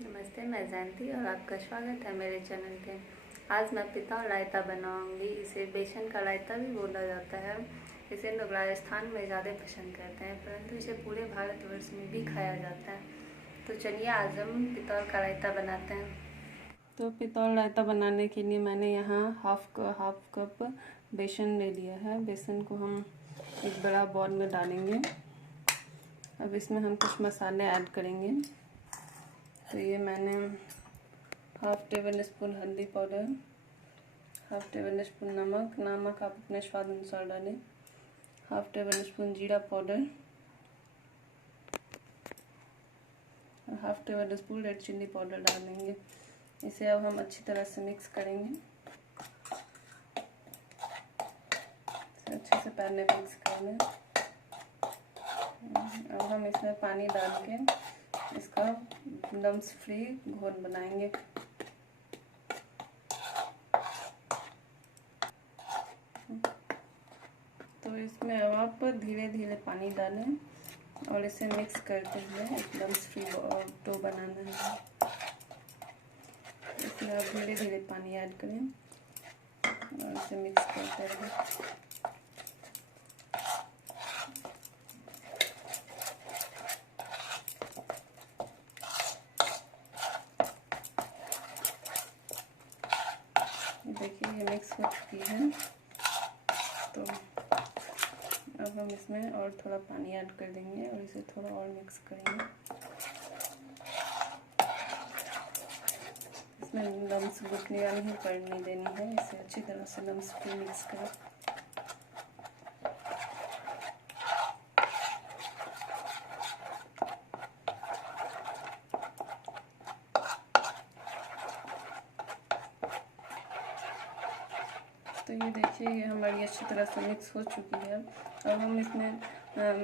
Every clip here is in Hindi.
नमस्ते, मैं जयंती और आपका स्वागत है मेरे चैनल पे। आज मैं पितौल रायता बनाऊंगी। इसे बेसन का रायता भी बोला जाता है। इसे लोग राजस्थान में ज़्यादा पसंद करते हैं, परंतु इसे पूरे भारतवर्ष में भी खाया जाता है। तो चलिए आज हम पितौल का रायता बनाते हैं। तो पितौल रायता बनाने के लिए मैंने यहाँ हाफ कप बेसन ले लिया है। बेसन को हम एक बड़ा बॉल में डालेंगे। अब इसमें हम कुछ मसाले ऐड करेंगे। तो ये मैंने हाफ टेबल स्पून हल्दी पाउडर, हाफ टेबल स्पून नमक आप अपने स्वाद अनुसार डालें, हाफ टेबल स्पून जीरा पाउडर और half table spoon red chilli powder डालेंगे। इसे अब हम अच्छी तरह से मिक्स करेंगे। इसे अच्छे से पहले मिक्स कर लें। अब हम इसमें पानी डाल के इसका लम्स फ्री घोल बनाएंगे। तो इसमें अब आप धीरे धीरे पानी डालें और इसे मिक्स करते हुए एक लम्स फ्री डो बनाना है। इसमें आप धीरे धीरे पानी ऐड करें और इसे मिक्स करते रहें। देखिए ये मिक्स हो चुकी है। तो अब हम इसमें और थोड़ा पानी ऐड कर देंगे और इसे थोड़ा और मिक्स करेंगे। इसमें लम्स गुठलियाँ नहीं पड़ने देनी है। इसे अच्छी तरह से लम्स फ्री मिक्स करें। तो ये देखिए ये हमारी अच्छी तरह से मिक्स हो चुकी है। अब हम इसमें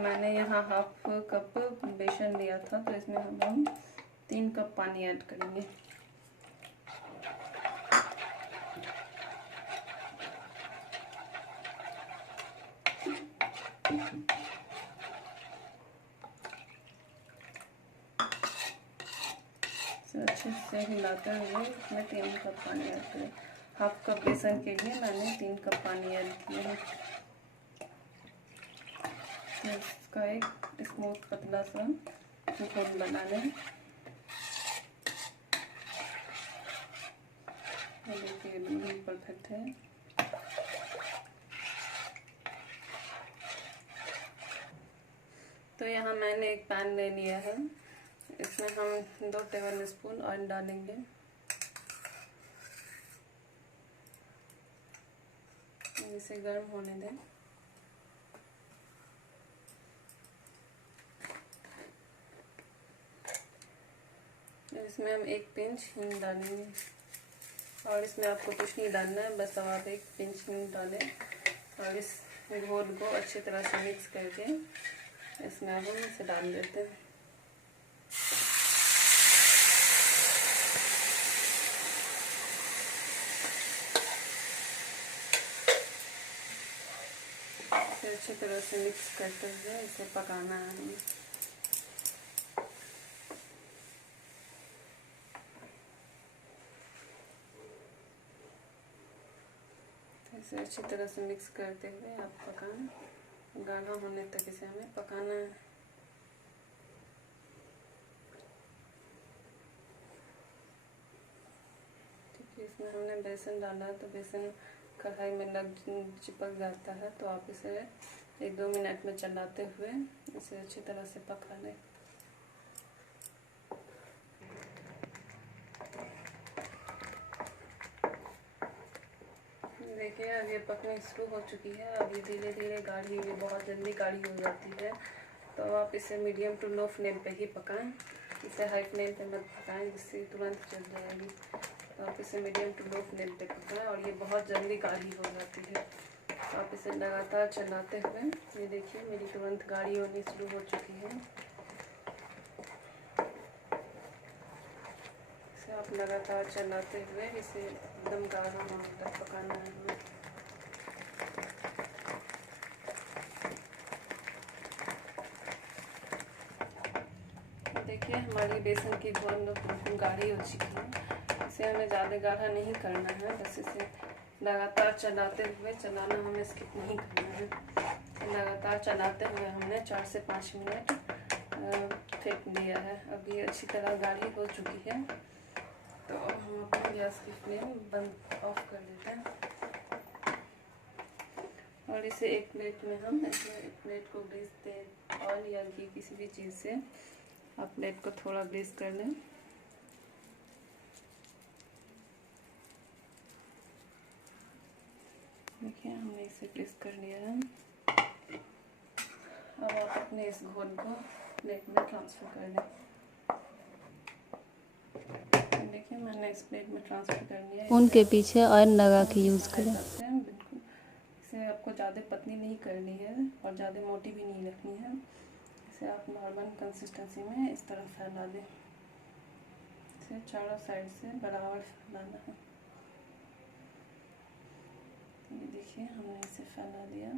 मैंने यहाँ हाफ कप बेसन लिया था, तो इसमें हम 3 कप पानी ऐड करेंगे। अच्छे से हिलाते हुए इसमें 3 कप पानी ऐड करें। हाफ कप बेसन के लिए मैंने 3 कप पानी ऐड किया है। इसका एक स्मूथ पतला सा घोल बना लें। देखिए बिल्कुल परफेक्ट है। तो यहाँ मैंने एक पैन ले लिया है। इसमें हम 2 टेबल स्पून ऑयल डालेंगे। इसे गर्म होने दें। इसमें हम 1 पिंच हींग डालेंगे और इसमें आपको कुछ नहीं डालना है, बस अब आप 1 पिंच हींग डालें और इस घोल को अच्छी तरह से मिक्स करके इसमें अब हम इसे डाल देते हैं। इसे अच्छी तरह से मिक्स करते हुए इसे पकाना है हमें। इसे अच्छी तरह से मिक्स करते हुए आप पकाएं, गाढ़ा होने तक इसे हमें पकाना है। ठीक है, इसमें हमने बेसन डाला तो बेसन कढ़ाई में चिपक जाता है, तो आप इसे 1-2 मिनट में चलाते हुए इसे अच्छी तरह से पका लें। देखिए अब ये पकनी शुरू हो चुकी है। अब ये धीरे धीरे गाढ़ी, ये बहुत जल्दी गाढ़ी हो जाती है, तो आप इसे मीडियम टू लो फ्लेम पे ही पकाएं। इसे हाई फ्लेम पे मत पकाएं, जिससे तुरंत जल जाएगी। तो आप इसे मीडियम टू लो फ्लेम पे पकाएं और ये बहुत जल्दी गाढ़ी हो जाती है। तो आप इसे लगातार चलाते हुए, ये देखिए मेरी तुरंत गाढ़ी होनी शुरू हो चुकी है। इसे आप लगातार चलाते हुए इसे एकदम गाढ़ा होने तक पकाना है हमें। देखिए हमारी हमारी बेसन की घोल बिल्कुल गाढ़ी हो चुकी है। इसे हमें ज़्यादा गाढ़ा नहीं करना है, बस इसे लगातार चलाते हुए, चलाना हमें स्किप नहीं करना है। लगातार चलाते हुए हमने 4 से 5 मिनट फेंक दिया है। अब ये अच्छी तरह गाढ़ी हो चुकी है, तो हम अपने गैस की फ्लेम बंद ऑफ कर देते हैं और इसे एक प्लेट में हम एक प्लेट को ग्रीस तेल ऑयल या घी किसी भी चीज़ से आप प्लेट को थोड़ा ग्रीस कर लें। देखिए हमने इसे ग्रीस कर लिया है। अब आप अपने इस घोल को प्लेट में ट्रांसफ़र कर दें। देखिए मैंने इस प्लेट में ट्रांसफ़र कर लिया है। उनके पीछे ऑयल लगा के यूज़ करें। बिल्कुल इसे आपको ज़्यादा पतली नहीं करनी है और ज़्यादा मोटी भी नहीं रखनी है। इसे आप नॉर्मल कंसिस्टेंसी में इस तरह फैला दें। इसे चारों साइड से बराबर फैलाना है। ये देखिए हमने इसे फैला दिया।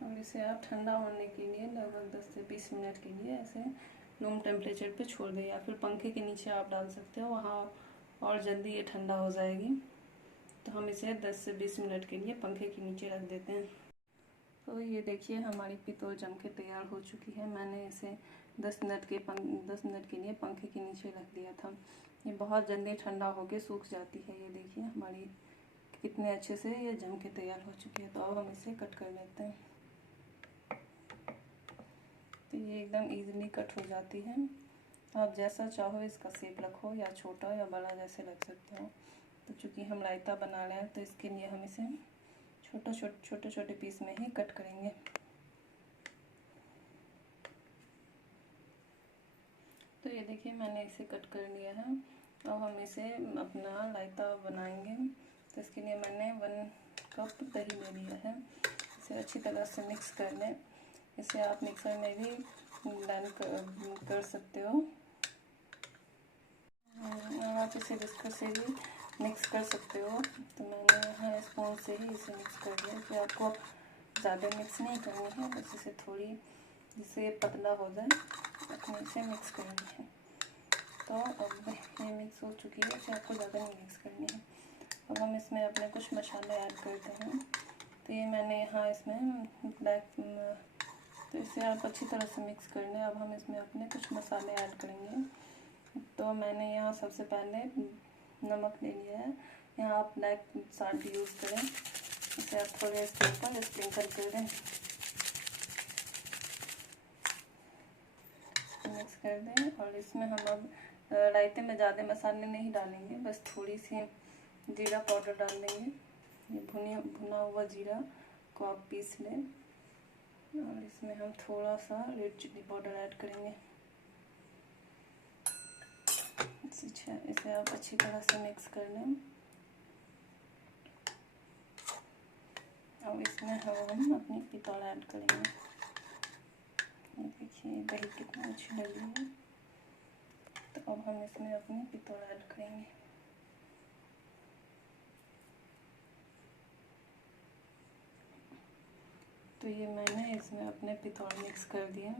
और इसे आप ठंडा होने के लिए लगभग 10 से 20 मिनट के लिए ऐसे रूम टेम्परेचर पे छोड़ दें, या फिर पंखे के नीचे आप डाल सकते हो, वहाँ और जल्दी ये ठंडा हो जाएगी। तो हम इसे 10 से 20 मिनट के लिए पंखे के नीचे रख देते हैं। तो ये देखिए हमारी पितोल जम के तैयार हो चुकी है। मैंने इसे 10 मिनट के लिए पंखे के नीचे रख दिया था। ये बहुत जल्दी ठंडा होके सूख जाती है। ये देखिए हमारी कितने अच्छे से ये जम के तैयार हो चुकी है। तो अब हम इसे कट कर लेते हैं। तो ये एकदम इजीली कट हो जाती है। तो आप जैसा चाहो इसका शेप रखो, या छोटा या बड़ा जैसे रख सकते हो। तो चूँकि हम रायता बना रहे हैं तो इसके लिए हम इसे छोटे छोटे पीस में ही कट करेंगे। तो ये देखिए मैंने इसे कट कर लिया है। अब हम इसे अपना रायता बनाएंगे। तो इसके लिए मैंने 1 कप दही ले लिया है। इसे अच्छी तरह से मिक्स कर लें। इसे आप मिक्सर में भी ब्लेंड कर सकते हो, आप इसे विस्कर से भी मिक्स कर सकते हो। तो मैंने यहाँ स्पून से ही इसे मिक्स कर दिया कि आपको ज़्यादा मिक्स नहीं करनी है, बस इसे थोड़ी जिससे पतला हो जाए अपने इसे मिक्स करनी है। तो अब ये मिक्स हो चुकी है, इसे आपको ज़्यादा नहीं मिक्स करनी है। अब हम इसमें अपने कुछ मसाले ऐड करते हैं। तो ये मैंने यहाँ इसमें तो इसे आप अच्छी तरह से मिक्स कर लें। अब हम इसमें अपने कुछ मसाले ऐड करेंगे। तो मैंने यहाँ सबसे पहले नमक ले लिया है। यहाँ आप ब्लैक सॉल्ट यूज़ करें। इसे आप थोड़े इसके ऊपर स्प्रिंकल कर दें, मिक्स कर दें। और इसमें हम अब रायते में ज़्यादा मसाले नहीं डालेंगे, बस थोड़ी सी जीरा पाउडर डाल देंगे। ये भुना हुआ जीरा को आप पीस लें। और इसमें हम थोड़ा सा रेड चिली पाउडर ऐड करेंगे। इसे आप अच्छी तरह से मिक्स कर लें। अब इसमें हम अपनी पितौल ऐड करेंगे। ये देखिए दही कितना अच्छी लग रही है। तो अब हम इसमें अपनी पितौल ऐड करेंगे। तो ये मैंने इसमें अपने पितौल मिक्स कर दिया।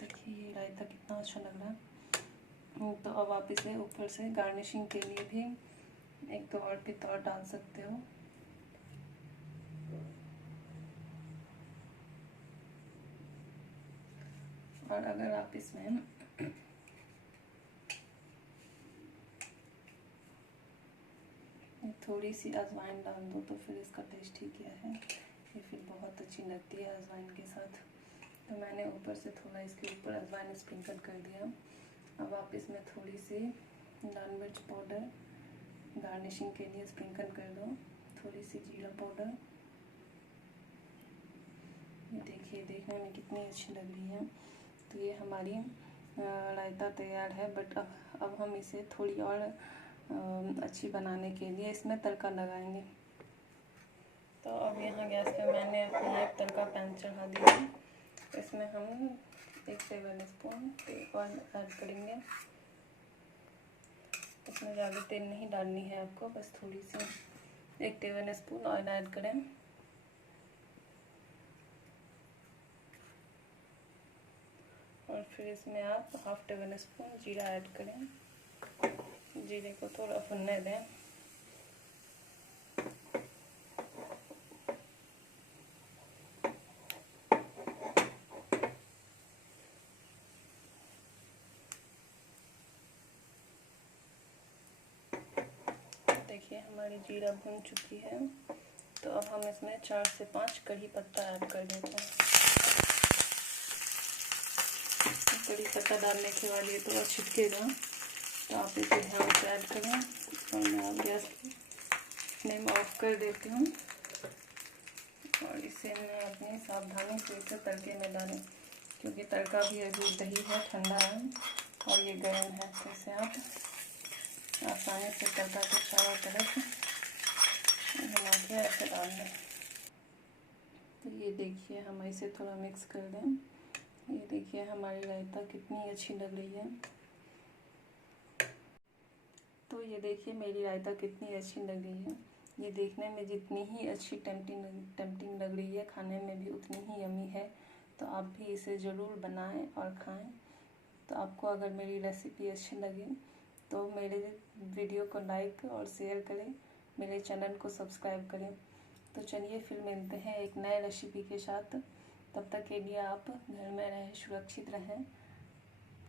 देखिए ये रायता कितना अच्छा लग रहा है। तो अब आप इसे ऊपर से गार्निशिंग के लिए भी 1-2 और पितौल डाल सकते हो। और अगर आप इसमें थोड़ी सी अजवाइन डाल दो तो फिर इसका टेस्ट ही क्या है, ये फिर बहुत अच्छी लगती है अजवाइन के साथ। तो मैंने ऊपर से थोड़ा इसके ऊपर अजवाइन स्प्रिंकल कर दिया। अब आप इसमें थोड़ी सी लाल मिर्च पाउडर गार्निशिंग के लिए स्प्रिंकल कर दो, थोड़ी सी जीरा पाउडर। ये देखिए देखने में कितनी अच्छी लग रही है। तो ये हमारी रायता तैयार है। बट अब हम इसे थोड़ी और अच्छी बनाने के लिए इसमें तड़का लगाएंगे। तो अब यहाँ गैस पे मैंने अपना एक तड़का पैन चढ़ा दिया है। इसमें हम 1 टेबल स्पून तेल ऑयल ऐड करेंगे। इसमें ज़्यादा तेल नहीं डालनी है आपको, बस थोड़ी सी 1 टेबल स्पून ऑयल ऐड करें। और फिर इसमें आप 1/2 टेबल स्पून जीरा ऐड करें। जीरे को थोड़ा भुनने दें। देखिए हमारी जीरा भुन चुकी है। तो अब हम इसमें 4 से 5 कड़ी पत्ता ऐड कर देते हैं। कड़ी पत्ता डालने के बाद ये थोड़ा छिटकेगा, तो आप इसे ध्यान से ऐड करें। और मैं अब गैस की फ्लेम ऑफ कर देती हूँ और इसे मैं अपनी सावधानी से इसे तड़के में डालें, क्योंकि तड़का भी अभी दही है, ठंडा है और ये गर्म है। तो इसे आप आसानी से तड़का को चारों तरफ घुमा के ऐसे डाल दें। तो ये देखिए हम इसे थोड़ा मिक्स कर दें। ये देखिए हमारी रायता कितनी अच्छी लग रही है। तो ये देखिए मेरी रायता कितनी अच्छी लग रही है। ये देखने में जितनी ही अच्छी टेम्पटिंग लग रही है, खाने में भी उतनी ही यम्मी है। तो आप भी इसे ज़रूर बनाएं और खाएं। तो आपको अगर मेरी रेसिपी अच्छी लगे तो मेरे वीडियो को लाइक और शेयर करें, मेरे चैनल को सब्सक्राइब करें। तो चलिए फिर मिलते हैं एक नए रेसिपी के साथ। तब तक के लिए आप घर में रहें, सुरक्षित रहें